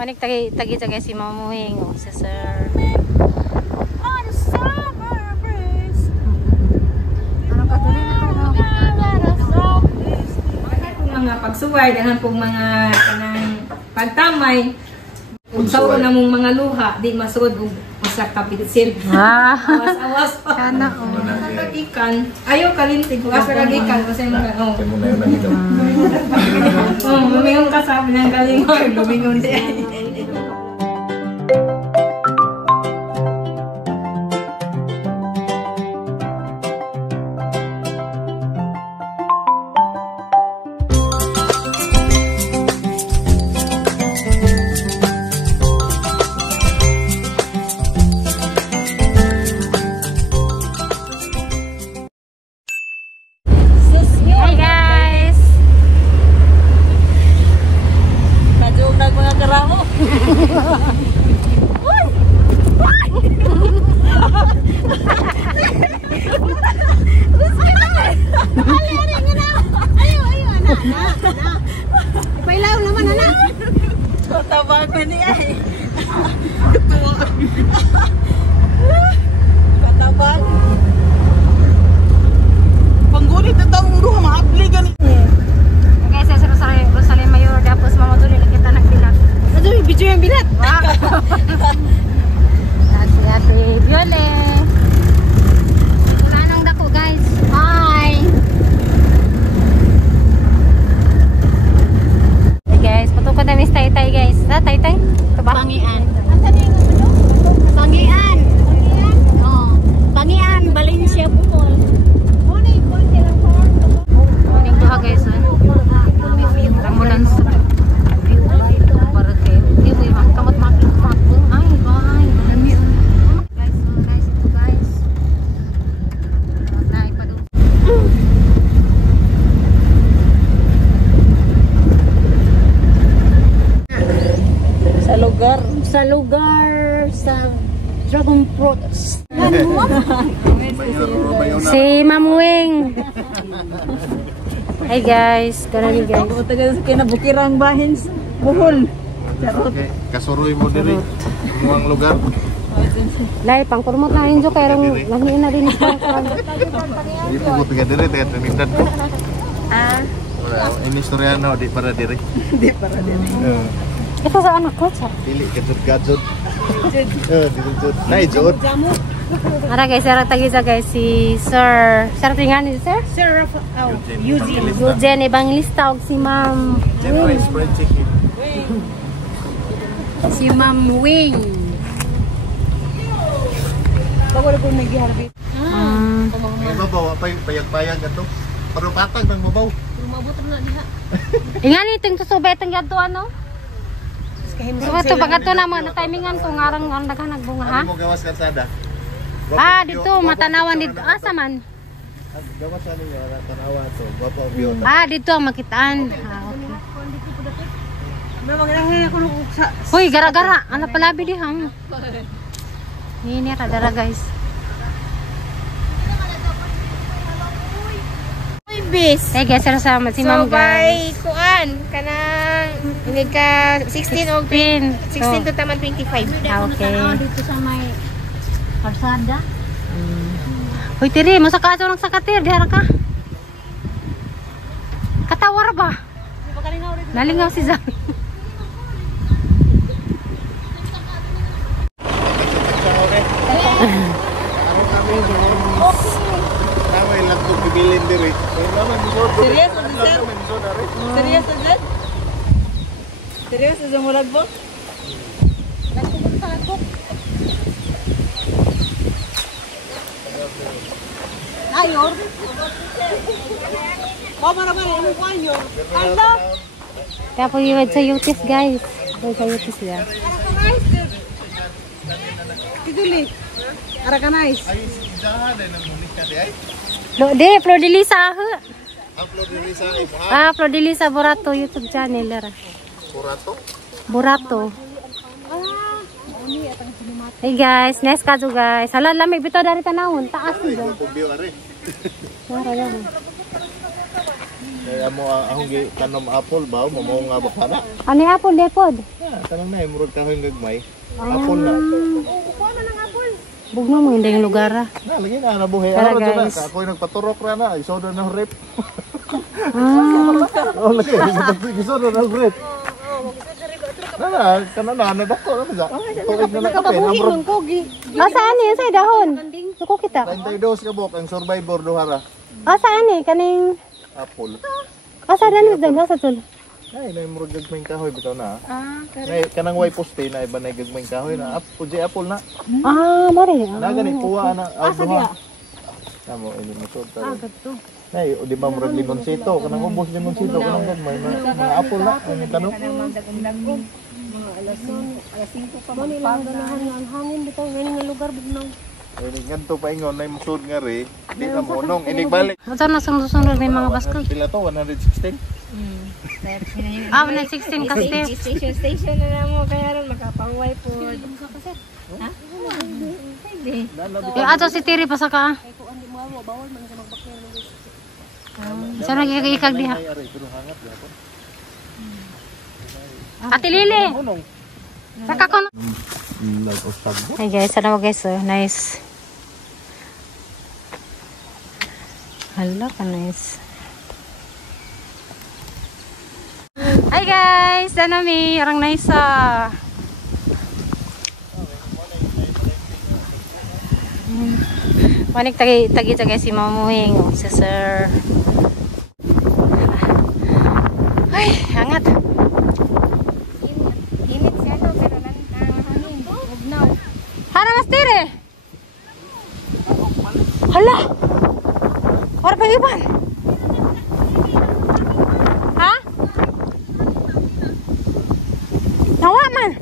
Manik tagi guys si Mamuing o si Sir. Mga pagsuway dahil po mga kanang pagtamay ug sauro na mong mga luha di masud og usa ka pitsil awas pa Kana ikan ayo kalintig ug asa ikan kasi mga lumingon ka sa ng kalingon lumingon di sa lugar sa Dragon Fruits. Si Mamuing. Hey guys, ganun guys. Tagal sa kinabukirang bahin Bohol. Okay, kasuroy mo diri muang lugar. Lai pang kurmot na injo kay rong lahi na rin sa. Ipo ko tiga diri tiga Trinidad ko. Ah. Ini istorya na di para diri. Di para diri. Ito sa anak ko sa. Dili gadjud-gadjud. Dijud. Nay jud. Ara guys, ara tagi sa guys si Sir. Sir tingan ni Sir? Sir Eugene Evangelista og si Ma'am General spread chicken. Si Ma'am Wing. Bawal ko nagiharbit. May mabaw payag-payag ato. Pero patag nang mabaw. Lumabot na diha. Ingani ting susubay tang gadto ano? So ito pagkato naman na timingan to ngarang nagbunga ha. Ano mo gawas kalsada? Ah dito matanawan dito asa man. Gawas ano yo tanawa to. Guwapo ang view. Ah dito ang makitaan. Ah okay. Mamaglahi ako sa. Hoy gara-gara ana palabi di hang. Ini radara guys. Bis. Eh guys sama si Ma'am guys. So kuan kanang ini ka 16 o 16 to taman 25. Ah, okay. Dito sa may kalsada. Hoy tiri mo sa kaso ng sakatir dihara ka. Katawar ba? Nalingaw si Zan. Bibilin diri. Serius na sir? Serius na sir? Serius na murag bo? Nagtugod-tagod. Ayor. Mama naman ano pa yo? Aldo. Kaya po iwad sa yutis guys. Iwad sa yutis ya. Tiduli. Ara ka nice. Ay dahan na munika di ay. Flodilisa ha. Upload diri sa imo ha. Ah, Flodilisa Borato YouTube channel ra. Burato. Borato. Hey guys, nice ka guys. Hala lamig bitaw dari tanawon, taas ni. View are. Nara Kaya mo akong tanom apple ba, mamo nga ba kana? Ano yung apple, lepod? Tanang na imurod ka hanggang gagmay. Apple na. Bugno mo, hindi yung lugar ah. Na lagi na nabuhay Tara, araw dyan na. guys. Ako'y nagpaturok ra na, isoda ng rep. Ah, Oh, lagi, isoda ng rep. Kanana, nadako na mga. Tuwid na nakape, namrog. saan yun sa dahon? Suko kita. 32 ka bok, ang survivor duhara. Saan eh? Kaning... Apple. Saan na doon? Sa tul? Ay, naimurod gagmayng kahoy, bitaw na. Nay, kanang way poste na, iba na gagmayng kahoy na. Apple na. Mari. Nagani, kuha na. Duha. Tamo, ini masod ta. Gato. Nay, di ba murag limonsito? Kanang ubos limonsito, kanang gagmay na. Mga apple na, ang tanong. Mani lang ganahan nga ang hangin bitaw ngayon nga lugar bugnaw. Ini ganito pa ingon, na masod nga rin. Di na mo, nung inigbalik. Ito na sunod may mga baskog. Pila to, 116? 16 kasi. Station na lang mo, kaya rin makapangway po. Ha? Pwede. Ato si Tiri pa sa ka. Isa nagkikag diha. Ate Lili. Saka ko. Hey guys, ano guys, nice. Hala ka nice. Hi guys, ano mi, orang nice Manik tagi si Mamuhing, si Sir. Ay, hangat. Init siya to, pero hangin. Bugnaw. Hara mas tire. Hala. Ora pa iban. Ha? Nawa man.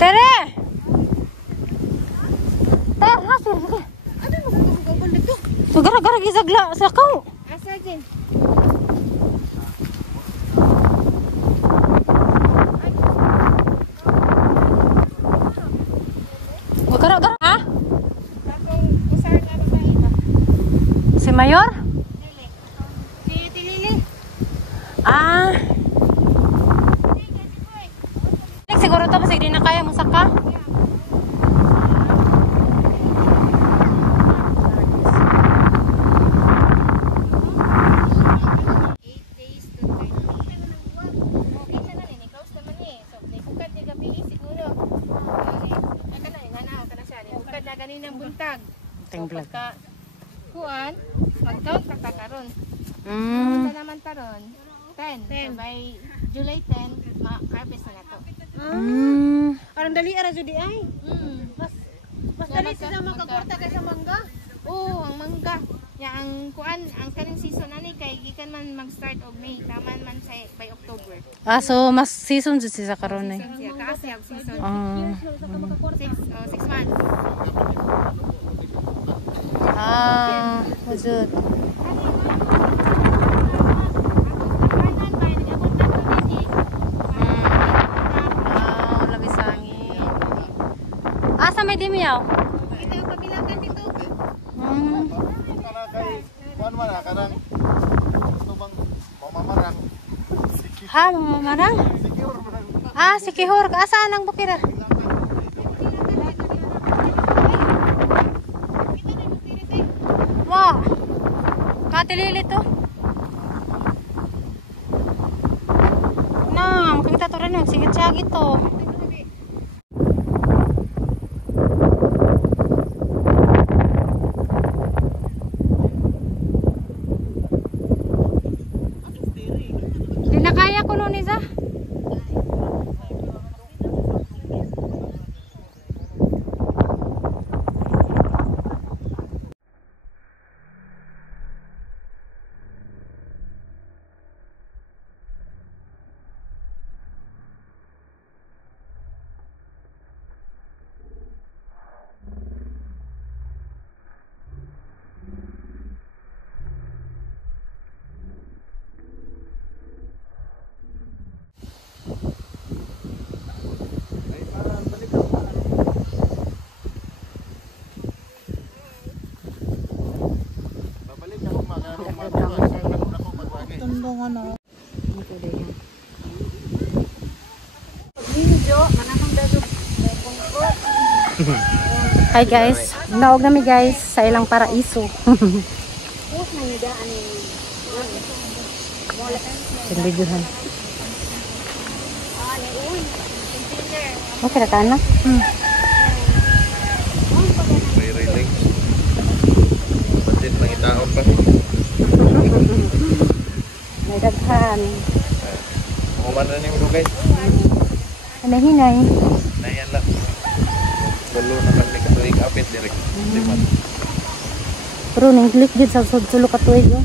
Tere. Hasir. Ano mo gugugol dito? So gara-gara gizagla sa kau. Asa din? Gara-gara ha? Akong usar na ba ito? Si Mayor? Si Tilili. Ah. Siguro to kasi di na kaya mo saka. Kaninang buntag. Tinglag. Pagka kuan, mag-count ka karon. Sa naman taron, 10. So by July 10, ma-harvest na to. Parang dali ara jud ay. Mas dali sila makakorta kaysa mangga. Oo, ang mangga. Ya ang kuan, ang kaning season ani kay gikan man mag-start og May, taman man sa by October. So mas season jud sa karon eh. Siya kaasi ang season. 6 months. Jud. Labis angin. Asa may dimiyaw? Ito yung pabilagan dito. Kana kay, kuan man kanang gusto bang mamamarang. Ha, mamamarang? Si Kihor. Asaan ang bukira? Mo. Katilili to. Na, makikita to rin. Sigit-sagit to. Di na kaya ko nun isa. Hi guys, naog nami guys sa ilang paraiso. Pindiguhan. Okay na ka anak? May relax. Budget lang itaon pa. May daghan. Kumana na yung guys. Hinahinay. Nayan lang. Gulo naman may katuig apit direct. Pero nang click gid sa sulo katuig yo.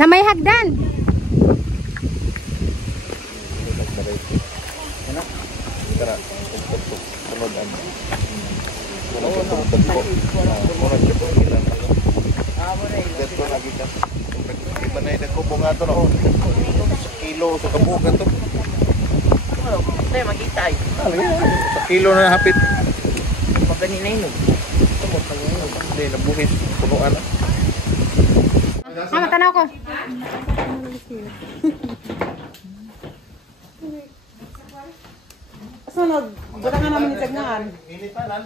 Na may hagdan. Tara, sunod ang. Murag ko ilang. Dito lagi ka. Iba na idako po nga to no. Sa kilo sa kabugan to. Tayo makita ay. Sa kilo na hapit. Pagkanin na yun. Hindi, nabuhis. Punuan na. Matanaw ko. Sunod, butangan namin ni Tagnaan. Initanan.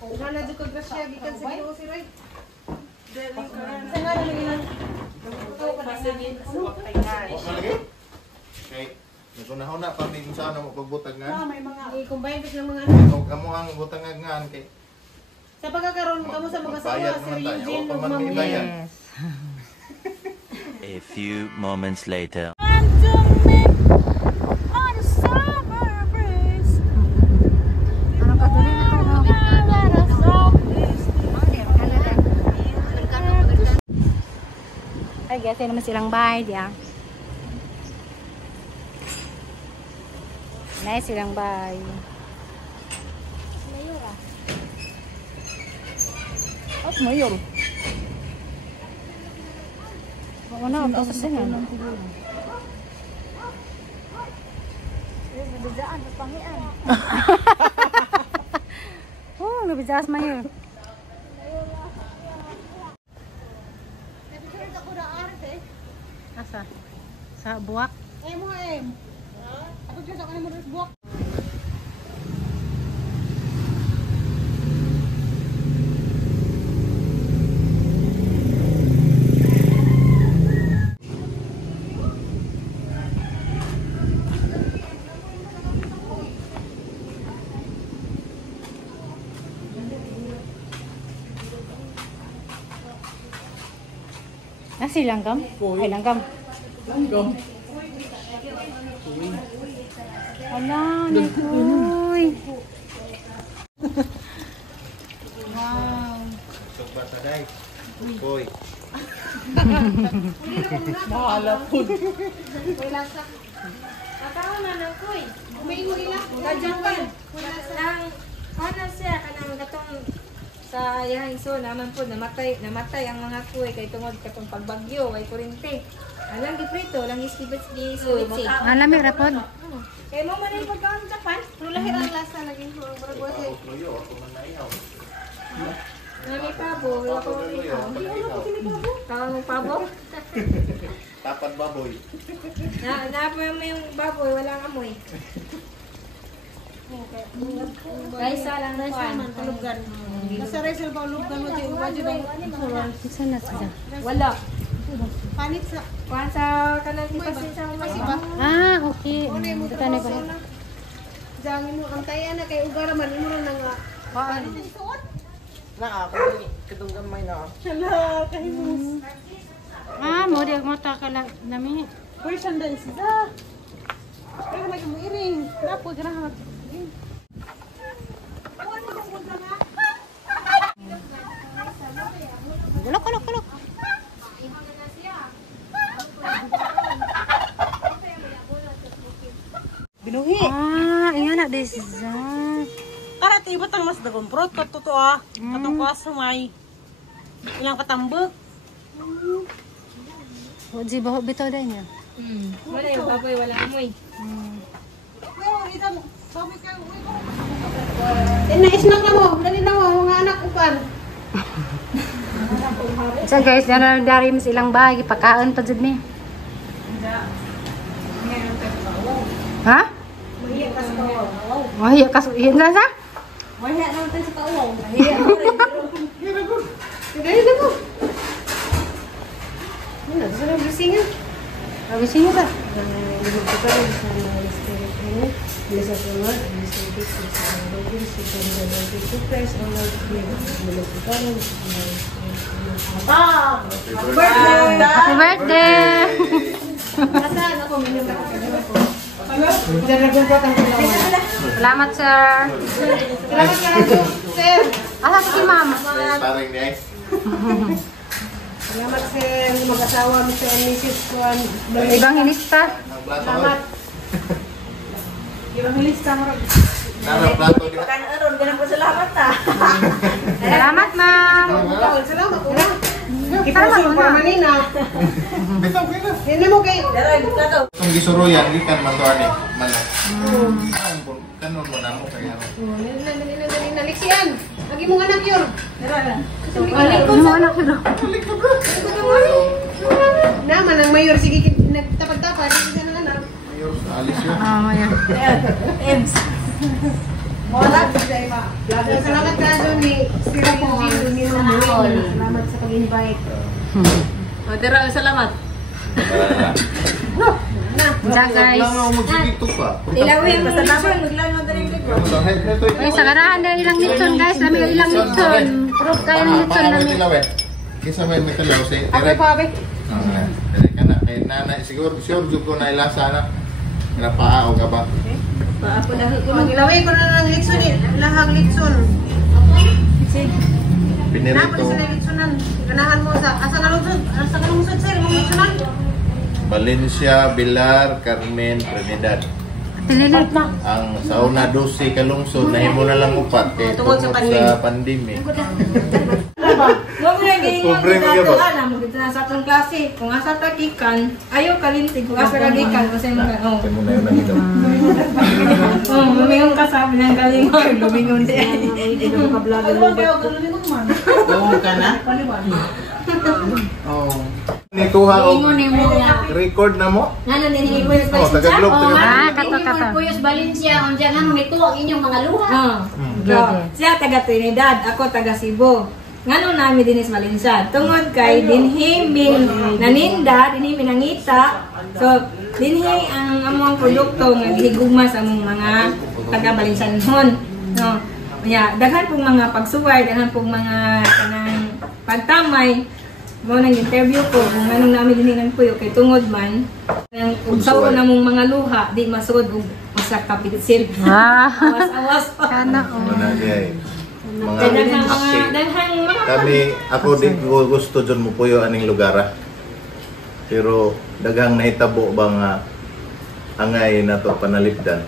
Wala dito ka grasya gikan sa Ginoo si Roy. Okay. Nagunahon na pa din sa ano pagbutag nga. May mga I-combine ko ng mga Amo ang butang nga kay sa pagkakaroon kamo sa mga sawa bayad Sir naman tayo. Eugene O pa ug man Ma'am may bayad. A few moments later. Ano ka dali na to? Ay, guys, ay naman silang bahay diya. Nice silang bahay. at mayor. Oo na, ito sa sinan. Oh, nabijaas mayor. Asa? Sa buwak? mo Ako dyan sa kanang mga buwak. Si langgam? Ay, langgam. Langgam. Ala, nikuy. Wow. Sogbata day. Boy. Mahala po. Katawa na lang ko Umiingon nila. Kajapan. Ano siya kanang gatong sa yang so naman po namatay ang mga kuy kay tungod katong pagbagyo ay kurente. Alang giprito, lang iskibit di sulit. Alam mi rapod. Kay mo man yung pagkaon Japan, pero lahir ang lasa naging buragwate. Nami pabo, wala ko ikaw. Tawag mo pabo? Tapad baboy. Naapoy mo yung baboy, walang amoy. Guys, lang na tulugan. Kasi Rizal ba lugan mo dyan? Uba dyan ba? Isa na siya. Wala. Panit sa... Kuhan sa kanan di pasin sa mga iba. Ah, okay. Ito na ba? Diyan mo, ang tayo na kay Ugara man, mo na nga. Maan. Na ako kadung gamay na. Hala, kahimus. Ah, mo di mo ta kala nami. Uy, sandal siya. Pero lagi mo iring. Dapo, ganahan. Kulok. Binuhi. Ah, iya na this. Karat ibutang mas dagong prot kat totoo ah. Katong kasumay. Ilang katambok. Wajib bawa bitaw din niya. Wala yung baboy, wala amoy. Na-snack na mo. Dali na mo, mga anak upan. So guys, dyan na dari mas ilang bahay. Pagkaan pa dyan niya. Ha? Mahiya ka sa iyan na sa? Mahiya naman tayo sa kauwaw. Dali na mo. Ano, gusto na bisingan. Abis niya ba? Happy birthday! Salamat, sir. Salamat ka lang, sir. Asa si ma'am? Parang nice. Salamat, sir. Mag-asawa mo sa Mrs. Juan. Evangelista. Salamat. Evangelista mo rin. Nara plato di. Aron, ganun po salamat Salamat, ma'am. Salamat po na. Ipusin pa manina. Bitaw kina. Hindi mo kay... Itong gisuruyan gikan man to ani manok. Kanon mo namo kay ano. Dali, naliksian. Lagi mong anak yun. Ano mo anak sila? Naman ang mayor, sige, nagtapag-tapag. Sige na anak. Mayor alis yun. Maya. Salamat ka doon ni Sir Eugene. Salamat sa pag-invite. Dara, salamat. Diyan guys. Lang ako magsitiktok pa. Ilawin, basta dapat maglano na rin ko. Ay, sa karahan na ilang litson guys. Lami ilang litson. Proof kayo ng litson lami. Kisa may talaw si Abe Eric. po, abe. Dari kana kay nana siguro sure jud ko na ilasa na. Napaa o gaba. Ako na Ilaway ko na ng litson eh. Lahang litson. Naman Pinirito. sa litsonan. Ganahan mo sa... Asa ka lungsod? Asa ka lungsod, sir? Mong litsonan? Valencia, Bilar, Carmen, Trinidad. Tililit na. Ang sauna 12 kalungsod nahimo na lang upat kay tungod sa pandemic. Huwag mo na gingon Pobre mo dito ba? na mo dito na sa atong klase. Kung asa ta gikan, ayaw kalintig kung asa ka gikan kasi mo ka. Oh. Kay mo na yun ang ito. Oh, lumingon ka sabi ng kalingon, lumingon di ay. Oo ka na? Oo. Nikuha o record na mo? Nano ni Puyos Oh, Tagalog, Valencia? Ah, Tagalog. kato. Puyos Valencia, undian nano nito ang inyong mga luha. Oh. So, siya taga Trinidad, ako taga Cebu. Ngano nami dinis Valencia. Tungod kay dinhi min naninda, dinhi minangita. So, dinhi ang among produkto nga gihigugma sa among mga taga Balinsanhon. No. Ya, daghan pong mga pagsuway, daghan pong mga kanang pagtamay. Mo nang interview ko kung anong namin diningan puyo kay tungod man nang ugsaw na mong mga luha di masud og masak kapitsil. Ah. Awas-awas pa. Sana oh. Wala niya eh. Mga Daghang mga aksi. daghang mga Kami, ako di ko gusto dyan mo puyo aning lugar. Pero daghang nahitabo ba nga angay na to panalipdan.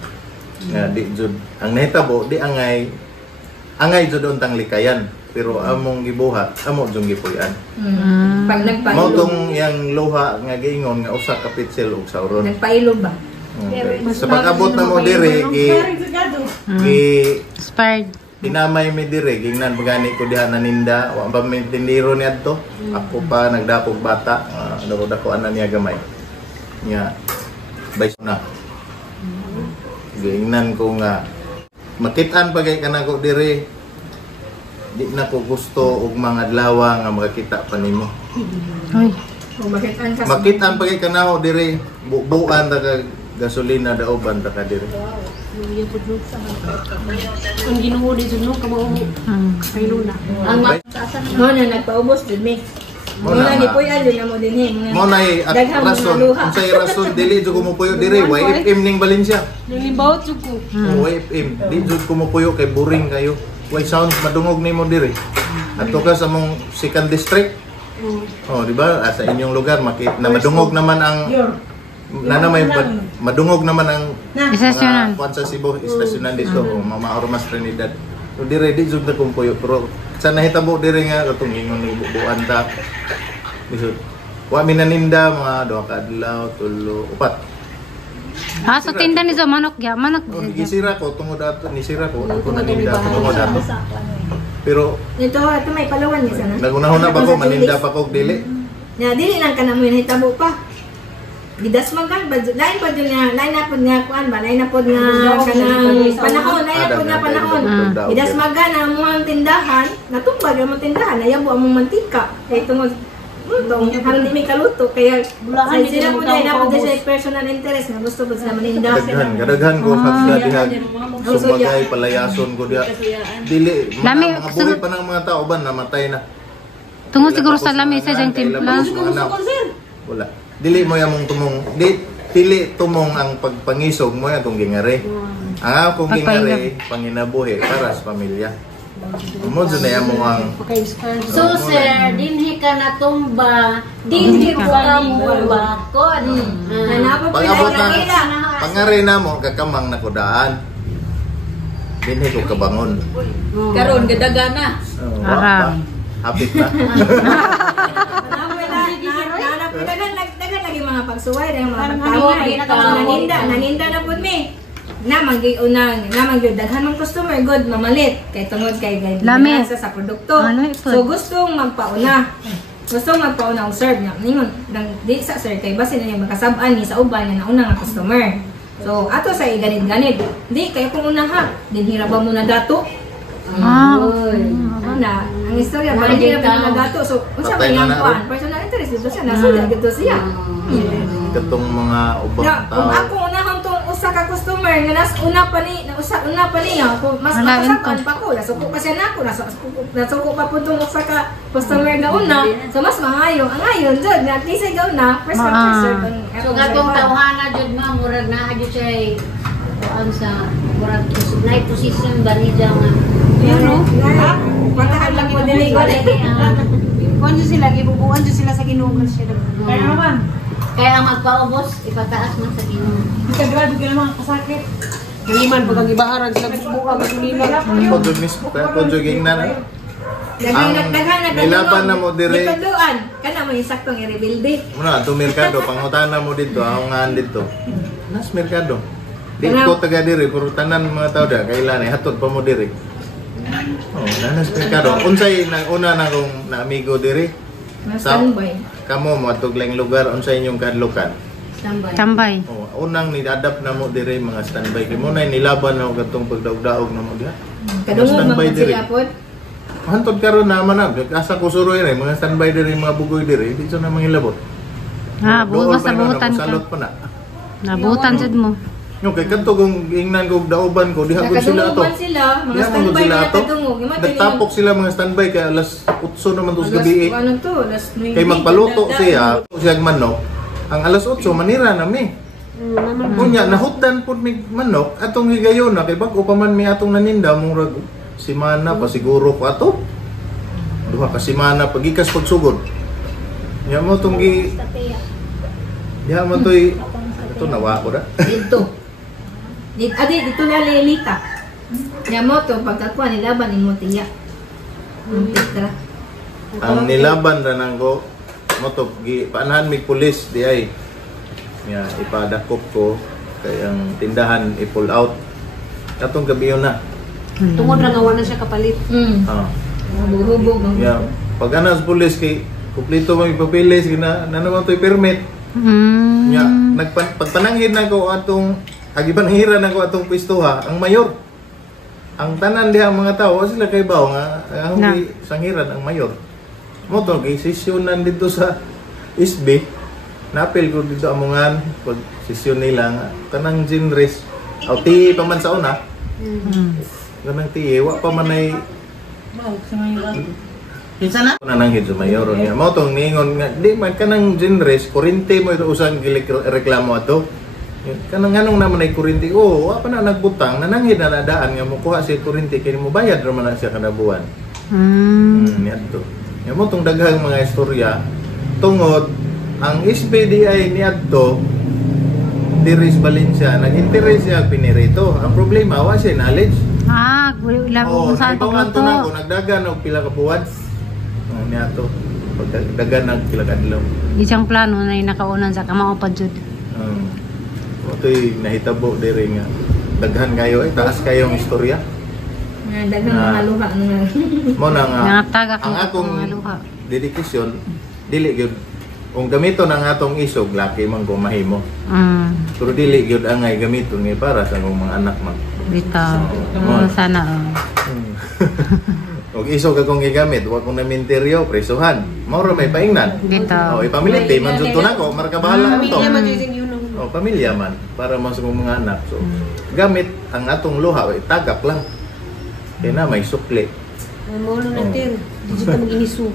Nga di jud ang nahitabo di angay jud untang likayan. Pero among gibuhat, amo jud gipuy-an. pag Mao nagpailog. tong yang luha nga giingon nga usa ka pitsil ug sauron. Nagpailog ba? Okay. Sa pag-abot na mo dire gi Expired. pinamay mi dire gingnan bagani ko diha naninda wa pa may tindiro ni adto. Ako pa nagdapog bata, dako ana niya gamay. Nya bay na. Gingnan ko nga makit-an pagay kanako dire. Di na ko gusto og mga adlaw nga makakita pa nimo. Uy. Kung makitaan ka sa Makit-an pagay kanaho dire, buuan ta ka gasolina daoban ta ka dire. Ang ginuho di suno ka mo kayo na. Ang Bay- mo na nagpaubos jud mi. Mo Mo na na nga. gipuy-an jud na mo dinhi. Mo nay at Daghang mga rason, luha. unsay rason dili jud ko mopuyo dire, YFM ning Valencia. Nilimbawot jud ko. YFM, di jud ko mopuyo kay boring kayo. Why sound madungog nimo dire. Adto ka sa mong second district. Oh, di ba? Sa inyong lugar na madungog naman ang may madungog naman ang Isasyonan. kuan sa Cebu, istasyonan dito, Mama Ormas Trinidad. So dire di jud na kumpuyo pero sa nahitabo diri nga katong ingon ni bubuan ta. Bisod. Wa minaninda mga 2 ka adlaw, 3, 4. Ah, so tinda ni sa manok ya, manok. Oh, gisira ko tungod ato ni sira ko ako naninda ko tungod ato. Pero Ito may palawan niya sana. nagunahon na ba ko maninda pa ko dili. Na dili lang kana mo nahitabo pa. Gidas man kan lain pa jud nga lain na pud nga kuan ba lain na pud nga kanang panahon lain na pud nga panahon. Gidas magan ang mga tindahan natumbag ang mga tindahan ayabo ang mga mantika kay tungod tong haron di may kaluto kaya sa sila po dahil na po sa personal interest nga gusto po sila maninda. Kadaghan ko hagda dihag sumbagay palayason ko dia. Dili mga buhi pa ng mga tao ba namatay na. Tungod siguro sa lami sa jang timpla. Wala. Dili mo yamong tumong dili tumong ang pagpangisog mo atong gingari. Ang akong gingari panginabuhi para sa pamilya. Mo na yamong ang So sir, dinhi ka natumba, dinhi ko ka mumba ko. pag-abot na pangari na mo kakamang nakudaan. Dinhi ko kabangon. Karon gadagana. Aram. Hapit na. Dagan lagi mga pagsuway rin mga pagtawag naninda na pud mi na unang daghan mga customer good mamalit kay tungod kay guidelines sa produkto so gustong magpauna og serve nga ningon di sa sir kay basin na yung makasab-an ni sa uban nga nauna nga customer so ato sa iganid-ganid di kay kung una ha dinhira ba mo na dato na ang istorya ba dinhira ba mo na dato so unsa ba yang kuan personal interest dito siya nasulat dito siya Katong mga ubang tao. Kung ako unahon tong usa ka customer nga una pa niya kung mas makasapan pa ko nasuko pa siya nako nasuko pa pud tong usa ka customer nga una so mas mangayo ang ayon jud nga kisay gaw na first come first serve So gatong tawhana jud ma murag naa jud siya kuan sa murag na position ba ni nga patahan lang po dili ko Kung sila, gibubuan sila sa Ginoo siya. Kaya naman. kaya ang magpaubos ipataas man sa Ginoo. Grabe ka naman kasakit. Naliman pag ang ibaharag sila buka gasolina. Pagod mismo, pagod ingnan. Ang nilaban na mo dire. Ituduan kana mo yung saktong i-rebuild. Muna, to merkado, pangutana mo dito, aungan dito. Nas merkado. Di ko taga diri, pero tanan mga tao da, kailan hatod pa mo diri. Oh, nanas merkado. Unsay nang una na kong na amigo diri? Standby. Kamo mo atog lang lugar unsay inyong kadlukan? Tambay. Oh, unang ni-adapt na mo diri mga standby kay mo na nilaban na og atong pagdaog-daog na mo diha. Kadungog man sila pod. Hantod karon naman na, asa ko suroy rin, mga standby diri, mga bugoy diri, di so na manghilabot. Bukas sa buhutan ka. Salot pa na. Nabutan jud mo. Yung kay kanto kung ingnan ko dauban ko, diha ko sila ato. Nakadunguban sila, mga Diha ko standby sila na ato. nakadungog. Nagtapok sila mga standby kay alas 8 naman tos gabi. Ano to? Alas 9. Kay magpaluto siya manok. Ang alas 8 manira na mi. Kunya nahutdan pud mig manok atong higayon na kay bag-o pa man mi atong naninda murag simana pa siguro ko ato. Duha ka simana pagikas pagsugod. Ya mo tong gi ya mo toy ito nawa ko da. Dito na lelita. Ya mo to pagkakuan nilaban ni Motiya. Titra. Ang nilaban ra nang ko mo to gi paanahan mig pulis di ay. Ya ipadakop ko kay ang tindahan i-pull out. Katong gabi yun na. Tungod ra nga wala siya kapalit. Ah. Hubog. Ya, pag anas pulis kay kumpleto may papeles gina na naman toy permit. Ya, pagpananghid na ko atong agibanhiran na ko atong pwestuha ang mayor. Ang tanan diha mga tawo sila kay bawo nga ang sangiran ang mayor. Mo to kay sesyonan dito sa SB. Napil ko dito amongan pag sesyon nila nga tanang ginres. Aw ti pa man sa una. Ganang ti wa pa man ay Kinsa na? nananghid sa mayor niya. Mo tong ningon nga di man kanang ginres kurente mo ito usang reklamo ato. Kanang nganong naman ay kurente. Oh, wa pa na nagbutang nananghid na nadaan nga mo kuha si kurente kay mo bayad ra man na siya kada buwan. Niadto. Ya mo tong daghang mga istorya tungod ang SBDI niadto Diris Valencia nag-interest siya pinirito. Ang problema wa siya knowledge. Oh, saan ibawan to pagluto. na ko nagdagan og pila ka buwan. Niya to. Pagdagan nag pila ka adlaw. Isang plano na yung nakaunan sa kamao pa jud. Otoy nahitabo diri nga daghan kayo taas kayong istorya. Daghang mga luha nga. Mo na nga Nga tagak ang ng akong mga luha. dedikasyon dili gyud kung gamito ng atong isog laki man ko mahimo. Pero dili gyud angay gamiton ni para sa akong mga anak man. Bitaw. Sana. Og isog akong gigamit, wa ko na minteryo, presuhan. Mao ra may paingnan. Bitaw. Oh, ipamilite man jud to nako, marka bahala to. Pamilya man dyan yun. Oh, pamilya man para mas akong mga anak. So, gamit ang atong luha, tagak lang. Kaya na may sukli. Mamulo natin. Hindi ka mag-inisu.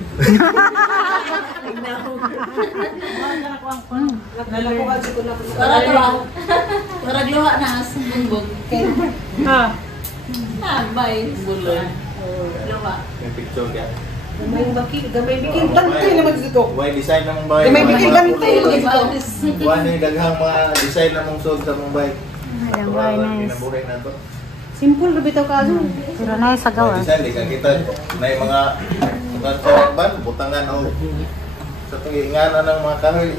Maragluha na as bumbog. Bye. Luha. May picture ka. Gamay bikin. Bantay naman dito. Why design ng bahay? Gamay bikin. Bantay naman dito. Why ni daghang mga design na mong sud sa mong bahay? Ayan, very nice. Kinabuhi na to. Simple na bitaw ka. Pero na sa gawa. Design di ka kita na yung mga ban butangan o sa tungingan ng mga kahoy.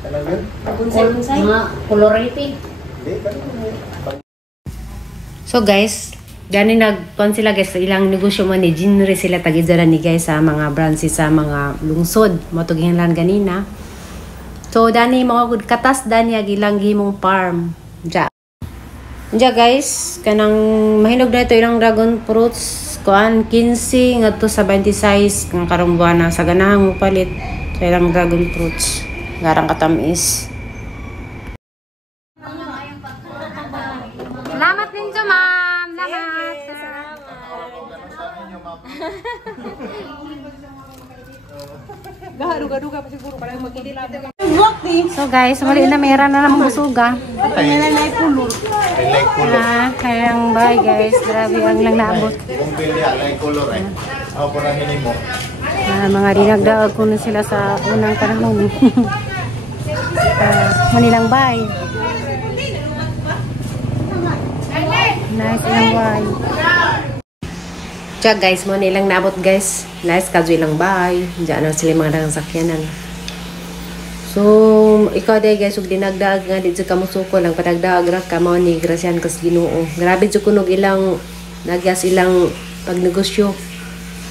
Kanang yun? Bonsai. Mga colorated. Hindi, kanang So guys, gani nagpon sila guys sa ilang negosyo man ni Jinri sila tagidara ni guys sa mga branches sa mga lungsod mo to ginlan ganina. So dani mga good katas dani ag ilang gihimong farm. Ja guys, kanang mahinog na ito ilang dragon fruits kuan 15 ngadto sa 26 ng karong buwan na sa ganahang palit sa ilang dragon fruits. Garang katamis. Salamat ninyo, ma'am. Salamat. Gaharuga-duga pa siguro. Parang magkidila. So guys, muli na meron na namang busuga. I like color. Kayang bye guys. Grabe ang lang naabot. Kung pili, I like color eh. Ako po nang hinimo. Mga dinagdaag ko na sila sa unang panahon. Manilang bye. Nice lang bye. Diyan guys, mo nilang naabot guys. Nice kaso ilang bahay. Diyan na sila mga dagang sakyanan. So, ikaw day guys, ug dinagdaag nga dito ka musuko lang padagdaag ra ka mao ni grasyan kas Ginoo. Grabe jud kunog ilang nagyas ilang pagnegosyo.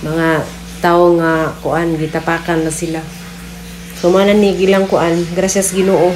Mga tao nga kuan gitapakan na sila. So man ni ilang kuan, gracias Ginoo.